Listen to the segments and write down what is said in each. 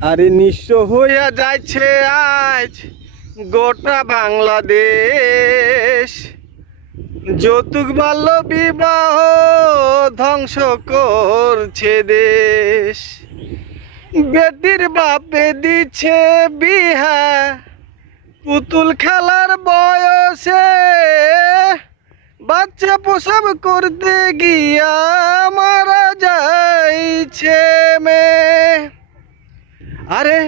আরে নিঃস্ব হইয়া যাচ্ছে আজ গোটা বাংলাদেশ। যৌতুক বাল্য বিবাহ ধ্বংস করছে দেশ। বেটির বাপে দিচ্ছে বিহা পুতুল খেলার বয়সে, বাচ্চা প্রসব করতে গিয়া মারা যাইছে মেয়ে। আরে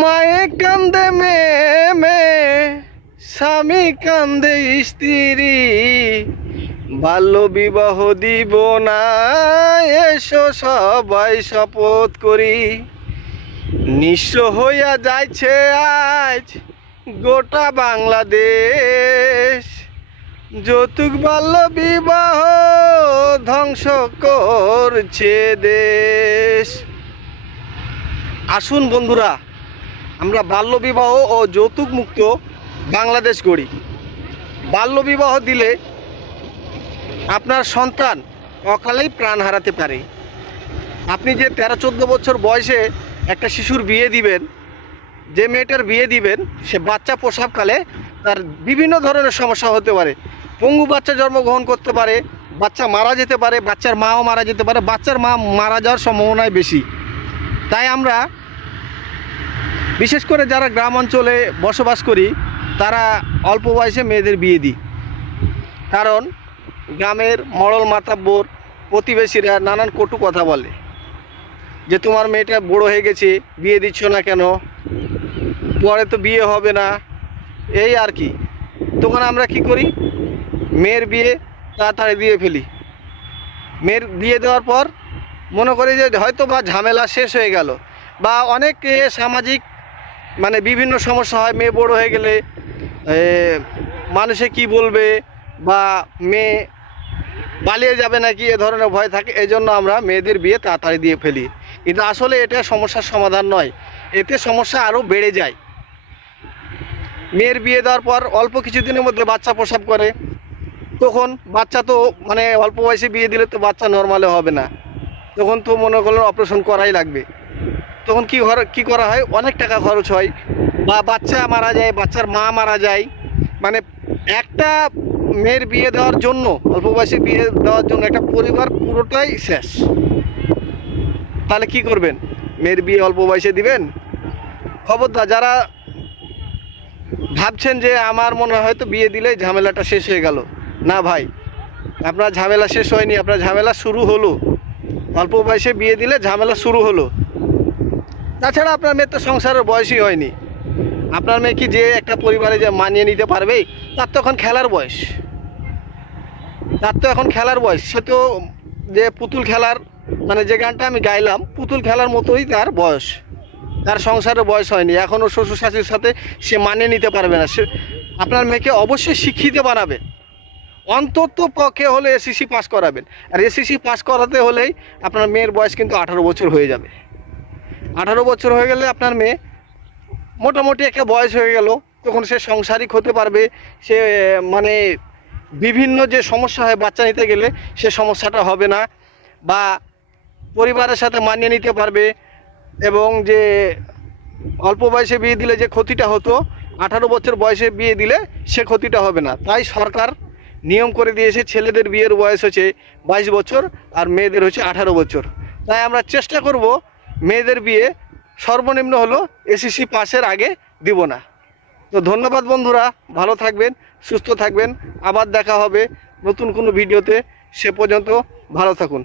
মায়ে কান্দে মেয়ে, স্বামী কান্দে স্ত্রী, বাল্য বিবাহ দিব না এসো সবাই শপথ করি। নিঃস্ব হইয়া যাইছে আজ গোটা বাংলাদেশ। যৌতুক বাল্য বিবাহ ধ্বংস করছে দেশ। আসুন বন্ধুরা, আমরা বাল্য বিবাহ ও যৌতুক মুক্ত বাংলাদেশ গড়ি। বাল্য বিবাহ দিলে আপনার সন্তান অকালেই প্রাণ হারাতে পারে। আপনি যে 13-14 বছর বয়সে একটা শিশুর বিয়ে দিবেন, যে মেয়েটার বিয়ে দিবেন, সে বাচ্চা প্রসবকালে তার বিভিন্ন ধরনের সমস্যা হতে পারে। পঙ্গু বাচ্চা জন্মগ্রহণ করতে পারে, বাচ্চা মারা যেতে পারে, বাচ্চার মাও মারা যেতে পারে, বাচ্চার মা মারা যাওয়ার সম্ভাবনাই বেশি। তাই আমরা বিশেষ করে যারা গ্রাম অঞ্চলে বসবাস করি তারা অল্প বয়সে মেয়েদের বিয়ে দিই। কারণ গ্রামের মড়ল মাতাব্বর প্রতিবেশীরা নানান কটু কথা বলে যে তোমার মেয়েটা বড় হয়ে গেছে, বিয়ে দিচ্ছ না কেন, পরে তো বিয়ে হবে না, এই আর কি। তখন আমরা কি করি, মেয়ের বিয়ে তাড়াতাড়ি দিয়ে ফেলি। মেয়ের বিয়ে দেওয়ার পর মনে করি যে হয়তো বা ঝামেলা শেষ হয়ে গেল, বা অনেক সামাজিক বিভিন্ন সমস্যা হয়। মেয়ে বড় হয়ে গেলে মানুষে কি বলবে, বা মেয়ে পালিয়ে যাবে নাকি, এ ধরনের ভয় থাকে। এই জন্য আমরা মেয়েদের বিয়ে তাড়াতাড়ি দিয়ে ফেলি। কিন্তু আসলে এটা সমস্যার সমাধান নয়, এতে সমস্যা আরও বেড়ে যায়। মেয়ের বিয়ে দেওয়ার পর অল্প কিছুদিনের মধ্যে বাচ্চা প্রসব করে, তখন বাচ্চা তো অল্প বয়সে বিয়ে দিলে তো বাচ্চা নর্মালে হবে না, তখন তো মনে করলেন অপারেশন করাই লাগবে। তখন কি করা হয়, অনেক টাকা খরচ হয়, বা বাচ্চা মারা যায়, বাচ্চার মা মারা যায়। একটা মেয়ের বিয়ে দেওয়ার জন্য, অল্প বয়সে বিয়ে দেওয়ার জন্য একটা পরিবার পুরোটাই শেষ। তাহলে কি করবেন, মেয়ের বিয়ে অল্প বয়সে দিবেন? খবরদার, যারা ভাবছেন যে আমার মনে হয় হয়তো বিয়ে দিলে ঝামেলাটা শেষ হয়ে গেল, না ভাই, আপনার ঝামেলা শেষ হয়নি, আপনার ঝামেলা শুরু হলো। অল্প বয়সে বিয়ে দিলে ঝামেলা শুরু হলো। তাছাড়া আপনার মেয়ের তো সংসারের বয়সই হয়নি। আপনার মেয়ে কি যে একটা পরিবারে যে মানিয়ে নিতে পারবে? তার তো এখন খেলার বয়স, সে তো যে পুতুল খেলার যে গানটা আমি গাইলাম, পুতুল খেলার মতোই তার বয়স, তার সংসারের বয়স হয়নি এখনও। শ্বশুর শাশুড়ির সাথে সে মানিয়ে নিতে পারবে না। সে আপনার মেয়েকে অবশ্যই শিক্ষিত বানাবে, অন্তত পক্ষে হলে এসএসসি পাস করাবেন। আর এসএসসি পাস করাতে হলেই আপনার মেয়ের বয়স কিন্তু 18 বছর হয়ে যাবে। 18 বছর হয়ে গেলে আপনার মেয়ে মোটামুটি একটা বয়স হয়ে গেল, তখন সে সংসারিক হতে পারবে। সে বিভিন্ন যে সমস্যা হয় বাচ্চা নিতে গেলে, সে সমস্যাটা হবে না, বা পরিবারের সাথে মানিয়ে নিতে পারবে। এবং যে অল্প বয়সে বিয়ে দিলে যে ক্ষতিটা হতো, 18 বছর বয়সে বিয়ে দিলে সে ক্ষতিটা হবে না। তাই সরকার নিয়ম করে দিয়েছে, ছেলেদের বিয়ের বয়স হচ্ছে 22 বছর আর মেয়েদের হচ্ছে 18 বছর। তাই আমরা চেষ্টা করব মেয়েদের বিয়ে সর্বনিম্ন হলো এসএসসি পাসের আগে দিব না। তো ধন্যবাদ বন্ধুরা, ভালো থাকবেন, সুস্থ থাকবেন। আবার দেখা হবে নতুন কোনো ভিডিওতে। সে পর্যন্ত ভালো থাকুন।